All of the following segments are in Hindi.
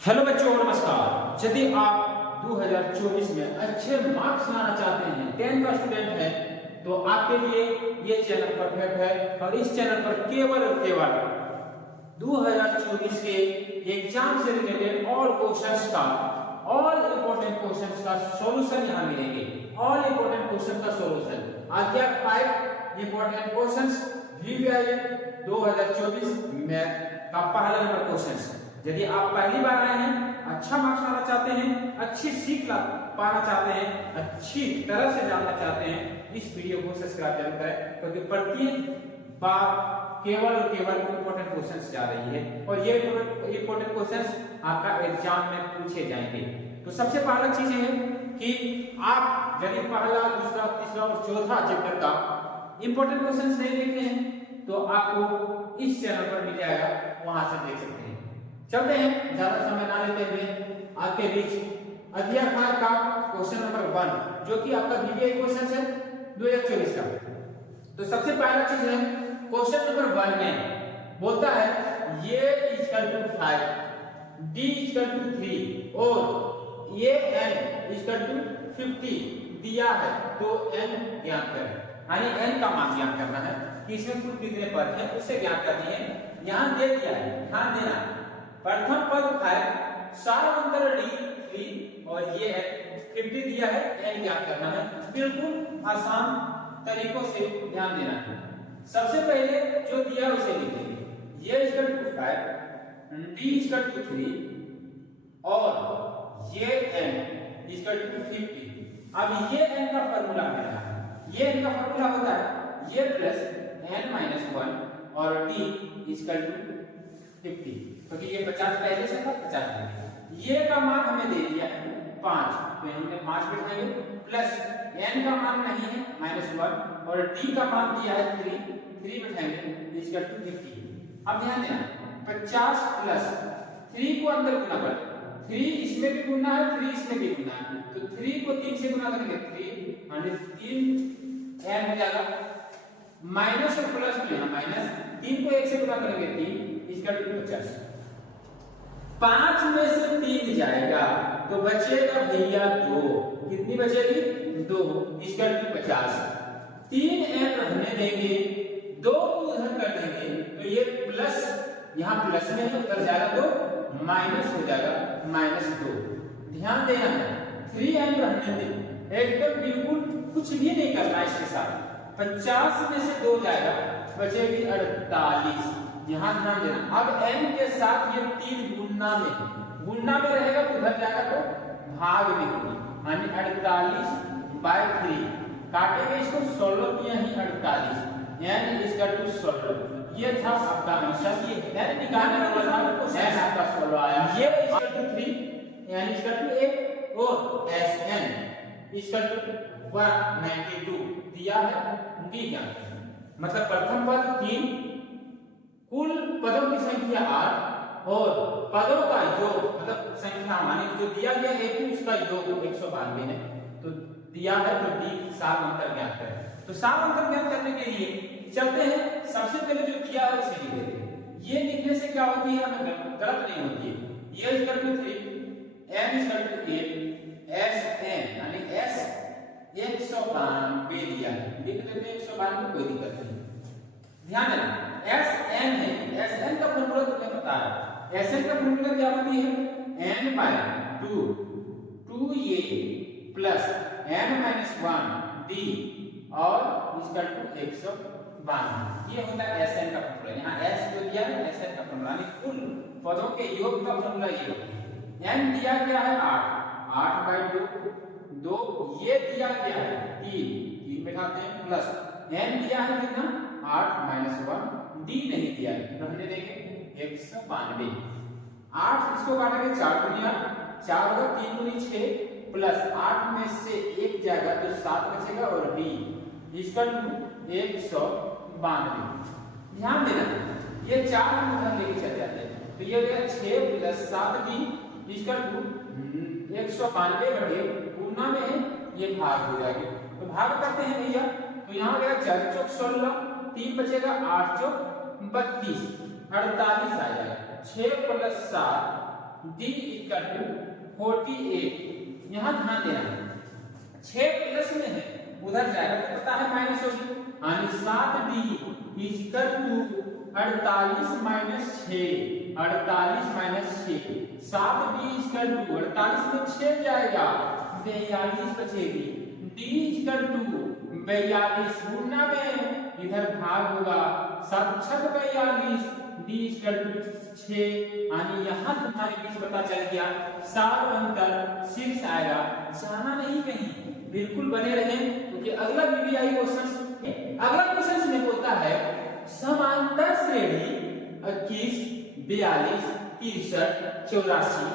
हेलो बच्चों, नमस्कार। यदि आप 2024 में अच्छे मार्क्स लाना चाहते हैं, 10 का स्टूडेंट है, तो आपके लिए ये चैनल परफेक्ट है। और इस चैनल पर केवल और केवल 2024 के एग्जाम से रिलेटेड ऑल क्वेश्चंस का, ऑल इंपॉर्टेंट क्वेश्चंस का सॉल्यूशन यहाँ मिलेंगे। ऑल इंपॉर्टेंट क्वेश्चन का सॉल्यूशन आज क्या 5 इंपॉर्टेंट क्वेश्चंस VVIN 2024 मैथ का पहला नंबर क्वेश्चन। यदि आप पहली बार आए हैं, अच्छा मार्क्स लाना चाहते हैं, अच्छी सीख पाना चाहते हैं, अच्छी तरह से जानना चाहते हैं, इस वीडियो को सब्सक्राइब जरूर करें, क्योंकि प्रत्येक बार केवल और केवल इंपॉर्टेंट क्वेश्चंस जा रही है और ये इंपॉर्टेंट क्वेश्चंस आपका एग्जाम में पूछे जाएंगे। तो सबसे पहला चीज है कि आप यदि पहला, दूसरा, तीसरा और चौथा चैप्टर का इंपॉर्टेंट क्वेश्चंस नहीं देखे हैं तो आपको इस चैनल पर मिल जाएगा, वहां से देख सकते हैं। चलते हैं, ज्यादा समय ना लेते हुए आपके बीच अध्याय 5 का क्वेश्चन नंबर 1, जो कि आपका VVI क्वेश्चन है 2024 का। तो सबसे पहला चीज है, क्वेश्चन नंबर 1 में बोलता है ये equal to 5, d equal to 3 और ये n इक्वल टू 50 दिया है, तो n ज्ञात करें। यानी n का मान ज्ञात करना है कि इसमें कुल कितने पद हैं, उसे ज्ञात करनी है। यहां दे दिया है, ध्यान देना। प्रथम पद है सारांतर d3 और ये 50 दिया है, n ज्ञात करना है। बिल्कुल आसान तरीकों से ध्यान देना है। सबसे पहले जो दिया है उसे लिखेंगे। ये equal to 5, d equal to 3 और ये n इक्वल टू 50। अब ये n का फार्मूला है, ये n का फार्मूला होता है ये प्लस n-1 और d इक्वल टू 50, क्योंकि ये 50 पहले से था, 50 पहले। ये का मान हमें दे दिया है 5, तो हमने 5 बिठाएंगे, प्लस n का मान नहीं है -1 और d का मान दिया है 3 बिठाएंगे इक्वल टू 50। अब ध्यान देना, 50 प्लस 3 को अंदर गुना कर, 3 इसमें भी गुना है, 3 इसमें भी गुना है, तो 3 को 3 से गुना करेंगे 3 और 3 n हो जाएगा, माइनस और प्लस में यहां माइनस, 3 को 1 से गुना करेंगे 3 इक्वल टू 50। 5 में से 3 जाएगा तो बचेगा भैया 2, कितनी बचेगी 2 इक्वल टू 50। 3 n रहने देंगे, 2 को उधर कर देंगे, तो ये प्लस यहां प्लस में है, उधर जाएगा तो माइनस हो जाएगा -2। ध्यान देना है, 3n रहने दें, एकदम बिल्कुल कुछ भी नहीं करना इसके साथ। 50 में से 2 जाएगा, बचेगी 48। यहां ध्यान देना। अब n के साथ ये 3 गुणा में रहेगा तो उधर जाएगा तो भाग में होगी, यानी 48/3 काटेंगे इसको, 16 की यही 48 n इक्वल टू 16। ये था आपका आंसर। ये n निकालने वाला था, n आपका 16 आया। ये equal to 3, n equal to 8 और sn इक्वल टू 192 दिया है, d क्या मतलब प्रथम पद 3, कुल पदों की संख्या 8 और पदों का योग मतलब संख्या माने जो दिया गया है उसका योग 192 है, तो दिया है तो d सार अंतर ज्ञात करें। तो सार अंतर ज्ञात करने के लिए चलते हैं, सबसे पहले जो दिया है उसे लिख देते हैं। ये लिखने से क्या होती है, हमें गलत नहीं होती है। ये equal to 3, n equal to 8, sn यानी s 192 दिया है, लिख देते हैं 192, कोई दिक्कत नहीं। ध्यान देना, Sn है, Sn का फॉर्मूला तुम्हें पता है। Sn का फॉर्मूला क्या होती है, n/2 2a plus n-1 d और इक्वल टू 192। ये होता है Sn का फॉर्मूला। यहाँ s जो दिया है Sn का फॉर्मूला, यानी कुल पदों के योग का फॉर्मूला ये होता है। n दिया गया है 8/2, 2 ये दिया गया है 3 बैठाते हैं, प्लस n दिया है कितना 8-1, d नहीं दिया है, रहने देंगे 192। 8 इसको काटेंगे 4 गुणिया 4 होगा, 3 गुनी 6 प्लस 8 में से 1 जाएगा तो 7 बचेगा और d इक्वल टू 192। ध्यान देना, ये 4 हम उधर लेके चल जाते हैं, तो ये हो गया 6 प्लस 7d इक्वल टू 192 बटे गुणा में है, ये भाग हो जाएगा। तो भाग करते हैं भैया, तो यहाँ गया 4 चौक 16, 3 बचेगा 8 चौक 32, 48 आ जाएगा। 6 प्लस 7 d इक्वल टू 48। यहाँ ध्यान देना 6 प्लस में है उधर जाएगा तो पता है माइनस होगी, यानी 7d equal to 48 minus 6, 48 minus 6, 7d equal to 48 में 6 जाएगा 42 बचेगी, d इक्वल टू 42 गुना में इधर भाग होगा 7 छक 42, d इक्वल टू 6, यानी यहाँ तुम्हारे बीच पता चल गया सार अंतर 6 आएगा। जाना नहीं कहीं, बिल्कुल बने रहे क्योंकि अगला वीवीआई क्वेश्चन, अगला क्वेश्चन में बोलता है समांतर श्रेणी 21, 42, 63, 84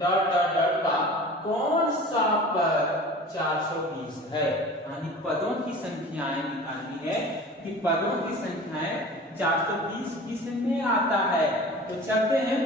डॉट डॉट डॉट का कौन सा पद 420 है, यानी पदों की संख्याएं निकालनी है कि पदों की संख्याएं 420 किस में आता है। तो चलते हैं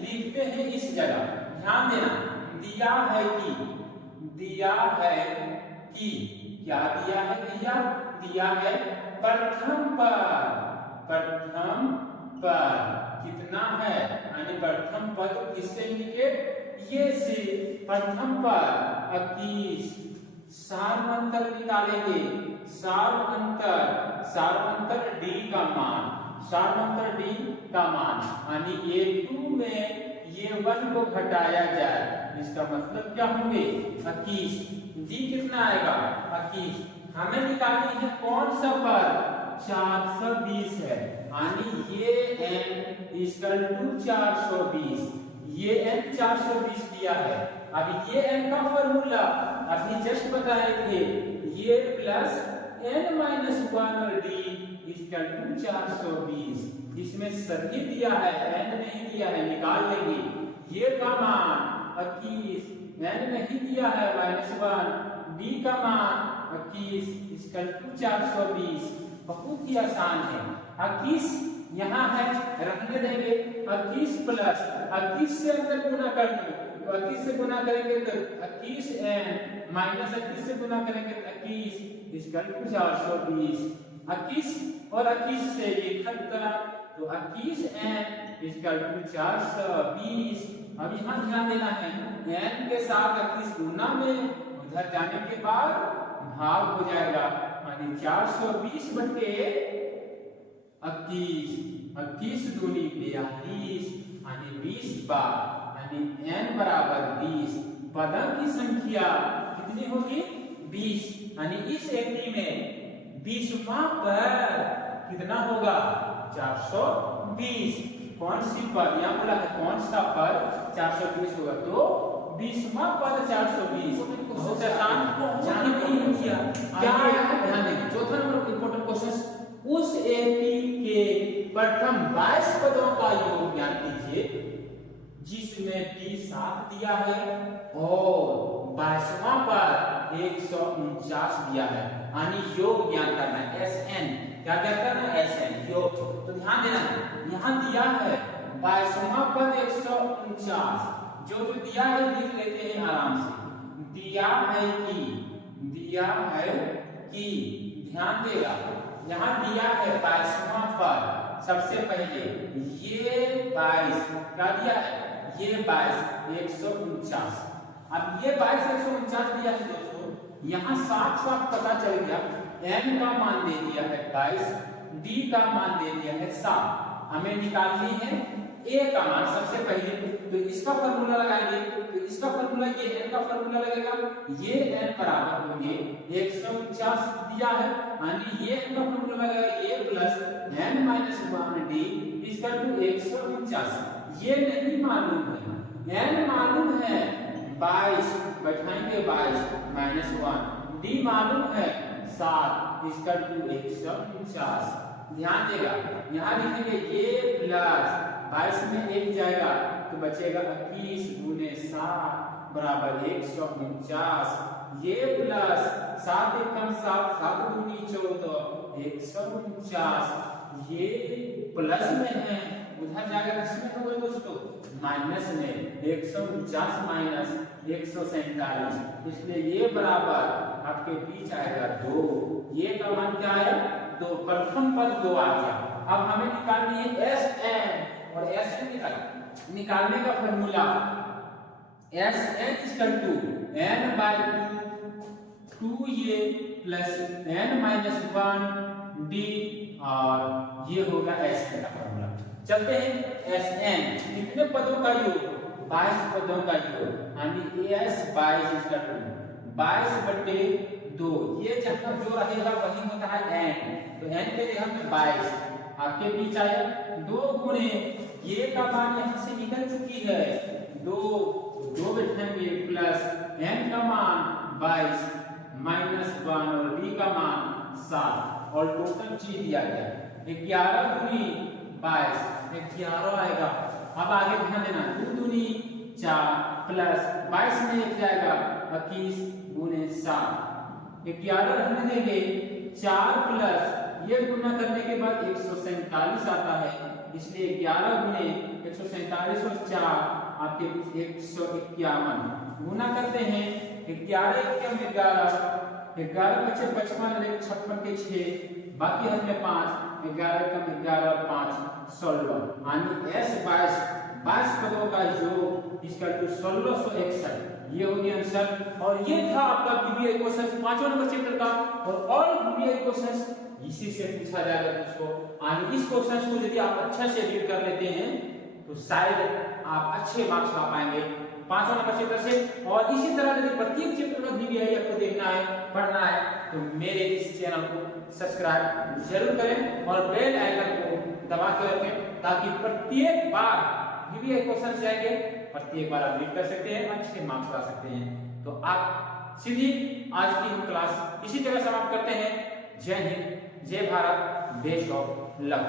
लिखते हैं इस जगह, ध्यान देना दिया है कि क्या दिया है भैया, दिया है प्रथम पद कितना है, यानी प्रथम पद किससे इंडिकेट ये से प्रथम पद 21, सार्वंतर निकालेंगे, सार्वंतर d का मान, सार्वंतर d का मान यानी a2 में ये 1 को घटाया जाए, इसका मतलब क्या होंगे 21, d कितना आएगा 21। हमें निकालनी है कौन सा पद 420 है, यानी ये n इक्वल टू 420, ये n 420 दिया है। अब ये n का फॉर्मूला अभी जस्ट बताए थे, ये plus n minus 1 d equal to 420, इसमें सही दिया है n नहीं दिया है, निकाल लेंगे ये का मान 21, n नहीं दिया है माइनस 1, d का मान 21 इक्वल टू 420, बहुत ही आसान है। 21 यहाँ है रखने देंगे, 21 प्लस 21 से अंदर गुना कर दो, तो 21 से गुना करेंगे तो 21 n माइनस 21 से गुना करेंगे तो 21 इक्वल टू 420, 21 और 21 से ये खत्म, तो 21 n इक्वल टू 420। अब यहाँ ध्यान देना है n के साथ 21 गुना में उधर जाने के बाद भाग हो जाएगा, यानी 420 बटे 21, 21 दूनी 42, यानी 20 बार, यानी n बराबर 20, पदों की संख्या कितनी होगी 20, यानी इस एमडी में 20वां पद कितना होगा 420। कौन सी पद यहाँ बोला है कौन सा पद 420 होगा, तो 20वां पद 420। बहुत आसान, जाने नहीं किया क्या है, ध्यान दें। चौथा नंबर इंपॉर्टेंट क्वेश्चन, उस एपी के प्रथम 22 पदों का योग ज्ञान कीजिए जिसमें d 7 दिया है और 22वां पद 149 दिया है, यानी योग ज्ञान करना है Sn, क्या करना है Sn योग। तो ध्यान देना यहाँ दिया है 22वां पद 149, जो दिया है लिख लेते हैं आराम से, दिया है कि ध्यान देगा यहाँ दिया है 22वां पद, सबसे पहले ये 22 क्या दिया है, ये 22 149, अब ये 22 149 दिया है दोस्तों, यहाँ साफ साफ पता चल गया n का मान दे दिया है 22, d का मान दे दिया है 7, हमें निकालनी है a का मान सबसे पहले, तो इसका फॉर्मूला लगाएंगे, तो इसका फॉर्मूला ये n का फॉर्मूला लगेगा, ये n बराबर होंगे 149 दिया है, यानी ये n का फॉर्मूला लगेगा a plus n minus 1d equal to 149। ये नहीं मालूम है, n मालूम है 22 बैठाएंगे 22 माइनस 1, d मालूम है 7 इक्वल टू 149। ध्यान देगा यहाँ लिखेंगे ये प्लस 22 में 1 जाएगा तो बचेगा 21 गुने 7 बराबर 149, ये प्लस 7 एकम 7, 7 दूनी 14 149, ये प्लस में है उधर जाएगा किसमें होगा दोस्तों माइनस में, 149 माइनस 147, इसलिए ये बराबर आपके बीच आएगा 2, ये का मान क्या आया 2, प्रथम पद 2 आ गया। अब हमें निकालनी है Sn और Sn निकाल निकालने का formula Sn equal to n by 2a plus n minus 1 d और ये होगा S का फॉर्मूला। चलते हैं Sn कितने पदों का योग, 22 पदों का योग, यानी As 22 इक्वल टू 22/2। ये जब जो रहेगा वही होता है n, तो n पे हम 22 आपके बीच आया 2 गुणे ये का मान यहां से निकल चुकी है 2 बैठेंगे प्लस n का मान 22 माइनस 1 और b का मान 7 और टोटल चीज दिया गया 11 दूनी 22 11 आएगा। अब आगे ध्यान देना 2 दूनी 4 प्लस 22 में एक जाएगा 21 गुने 7 11 रहने देंगे 4 प्लस ये गुना करने के बाद 147 आता है, इसलिए 11 गुने 147 और 4 आपके 151 गुना करते हैं 11 11 बचे 55 और 56 के 6 बाकी हमें 5 11 कम 11 और 5 16 यानी S 22 पदों का योग इक्वल टू 1661। ये हो गया आंसर। और ये था आपका वीवीआई क्वेश्चन 5वां नंबर चैप्टर का। और ऑल वीवीआई क्वेश्चंस इसी से पूछा जाएगा दोस्तों। और इस क्वेश्चंस को यदि आप अच्छा से रीड कर लेते हैं तो शायद आप अच्छे मार्क्स ला पाएंगे 5वां नंबर चैप्टर से। और इसी तरह यदि प्रत्येक चैप्टर का वीवीआई आपको देखना है, पढ़ना है, तो मेरे इस चैनल को सब्सक्राइब जरूर करें और बेल आइकन को दबा के रखें, ताकि प्रत्येक बार वीवीआई क्वेश्चन आएंगे प्रत्येक बार आप रीड कर सकते हैं, अच्छे मार्क्स ला सकते हैं। तो आप सीधी आज की हम क्लास इसी तरह समाप्त करते हैं। जय हिंद, जय भारत, बेस्ट ऑफ लक।